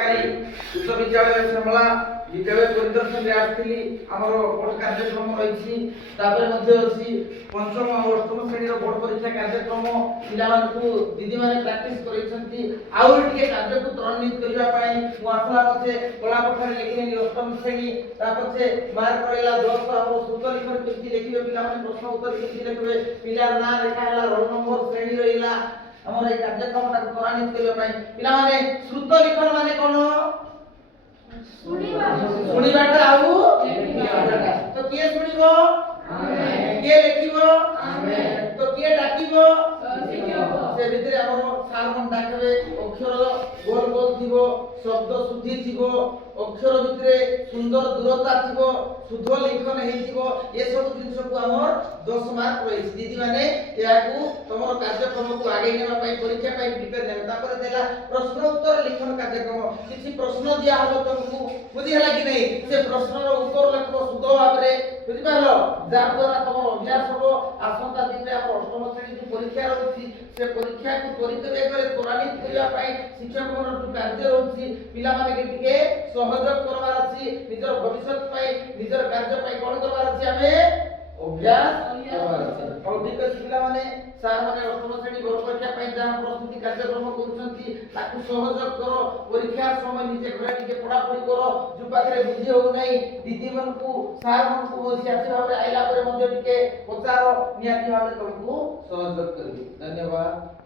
ଉଚ୍ଚ ବିଦ୍ୟାଳୟ ଶ୍ୟାମଳା ବିଦ୍ୟାଳୟ ପରିଦର୍ଶନରେ ଆସିଥିଲି। ଆମର ବୋର୍ଡ କାର୍ଯ୍ୟକ୍ରମ ରହିଛି, ତାପରେ ମଧ୍ୟ ଅଛି ପଞ୍ଚମ ଆଉ ଅଷ୍ଟମ ଶ୍ରେଣୀର ବୋର୍ଡ ପରୀକ୍ଷା କାର୍ଯ୍ୟକ୍ରମ। ପିଲାମାନଙ୍କୁ ଦିଦିମାନେ ପ୍ରାକ୍ଟିସ କରିଛନ୍ତି। ଆଉ ଟିକେ କାର୍ଯ୍ୟକୁ ତ୍ୱରାନ୍ୱିତ କରିବା ପାଇଁ ମୁଁ ଆସିଲା ପଛେ କଳା ପଠାରେ ଲେଖିନେଲି ଅଷ୍ଟମ ଶ୍ରେଣୀ, ତା ପଛେ ମାର୍କ ରହିଲା 10। ଆମର ସୂତ୍ର ଲିଖନ କେମିତି ଲେଖିବେ ପିଲାମାନେ, ପ୍ରଶ୍ନ ଉତ୍ତର କେମିତି ଲେଖିବେ, ପିଲାର ନାଁ ଲେଖା ହେଲା, ରୋଲ ନମ୍ବର, ଶ୍ରେଣୀ ରହିଲା। ଆମର এই କାର୍ଯ୍ୟକ୍ରମଟାକୁ ତ୍ୱରାନ୍ୱିତ କରିବା ପାଇଁ ପିଲାମାନେ ଶ୍ରୁତ ଲିଖନ ମାନେ କ'ଣ? ଶୁଣିବାଟା ଆଉ ଲେଖିବାଟା। ତ କିଏ ଶୁଣିବ? ଆମେ। କିଏ ଲେଖିବ? ଆମେ। ତ କିଏ ଡାକିବ? ଶିକ୍ଷକ। ସେ ଭିତରେ ଆମର ସାର୍ ମାନେ ଡାକିବେ, ଅକ୍ଷର ଗୋଲ ଗୋଲ ଥିବ, ଶବ୍ଦ ଶୁଦ୍ଧି ଥିବ, ଅକ୍ଷର ଭିତରେ ସୁନ୍ଦର ଦୂରତା ଥିବ, শুদ্ধ লেখন ହେଇଯିବ। ଏ ସବୁ ଜିନିଷକୁ ଆମର 10 ମାର୍କ ରହିଛି। ଦିଦି ମାନେ ଏହାକୁ ତମର କାର୍ଯ୍ୟକ୍ରମକୁ ଆଗେଇ ନେବା ପାଇଁ ପରୀକ୍ଷା ପାଇଁ ପ୍ରିପେୟାର ହେବେ। ତାପରେ ଦେଲା ପ୍ରଶ୍ନ ଉତ୍ତର ଲିଖନ କାର୍ଯ୍ୟକ୍ରମ। କିଛି ପ୍ରଶ୍ନ ଦିଆ ହବ ତମକୁ, ବୁଝି ହେଲା କି ନାହିଁ? ସେ ପ୍ରଶ୍ନର ଉତ୍ତର ଲେଖବ ଶୁଦ୍ଧ ଭାବରେ, ବୁଝି ପାରିଲ? ଯାହା ଦ୍ୱାରା ତମର ଅଭ୍ୟାସ ହବ। ଆସନ୍ତା ଦିନରେ ଆମର ଅଷ୍ଟମ ଶ୍ରେଣୀ ଯୋଉ ପରୀକ୍ଷା ରହୁଛି, ସେ ପରୀକ୍ଷାକୁ ତ୍ୱରିତ ବେଗରେ ତ୍ୱରାନ୍ୱିତ କରିବା ପାଇଁ ଶିକ୍ଷକଙ୍କର ଯୋଉ କାର୍ଯ୍ୟ ରହୁଛି, ପିଲାମାନେ ଟିକେ ସହଯୋଗ କରବାର ଅଛି। ନିଜର ଭବିଷ୍ୟତ ପାଇଁ, ନିଜର କାର୍ଯ୍ୟ ପାଇଁ କ'ଣ କରବାର ଅଛି? ଆମେ ଅଭ୍ୟାସ କରବାର ଅଛି। ହଉ ଠିକ ଅଛି ପିଲାମାନେ, ସାର୍ ମାନେ ଅଷ୍ଟମ ଶ୍ରେଣୀ ବୋର୍ଡ ପରୀକ୍ଷା ପାଇଁ ଯାହା ପ୍ରସ୍ତୁତି କାର୍ଯ୍ୟକ୍ରମ କରୁଛନ୍ତି ତାକୁ ସହଯୋଗ କର। ପରୀକ୍ଷା ସମୟ ନିଜେ ଘରେ ଟିକେ ପଢାପଢି କର। ଯୋଉ ପାଖରେ ବୁଝି ହଉ ନାହିଁ ଦିଦି ମାନଙ୍କୁ ସାର୍ ମାନଙ୍କୁ ସିଆସି ଭାବରେ ଆଇଲା ପରେ ମଧ୍ୟ ଟିକେ ପଚାର, ନିହାତି ଭାବରେ ତମକୁ ସହଯୋଗ କରିବି। ଧନ୍ୟବାଦ।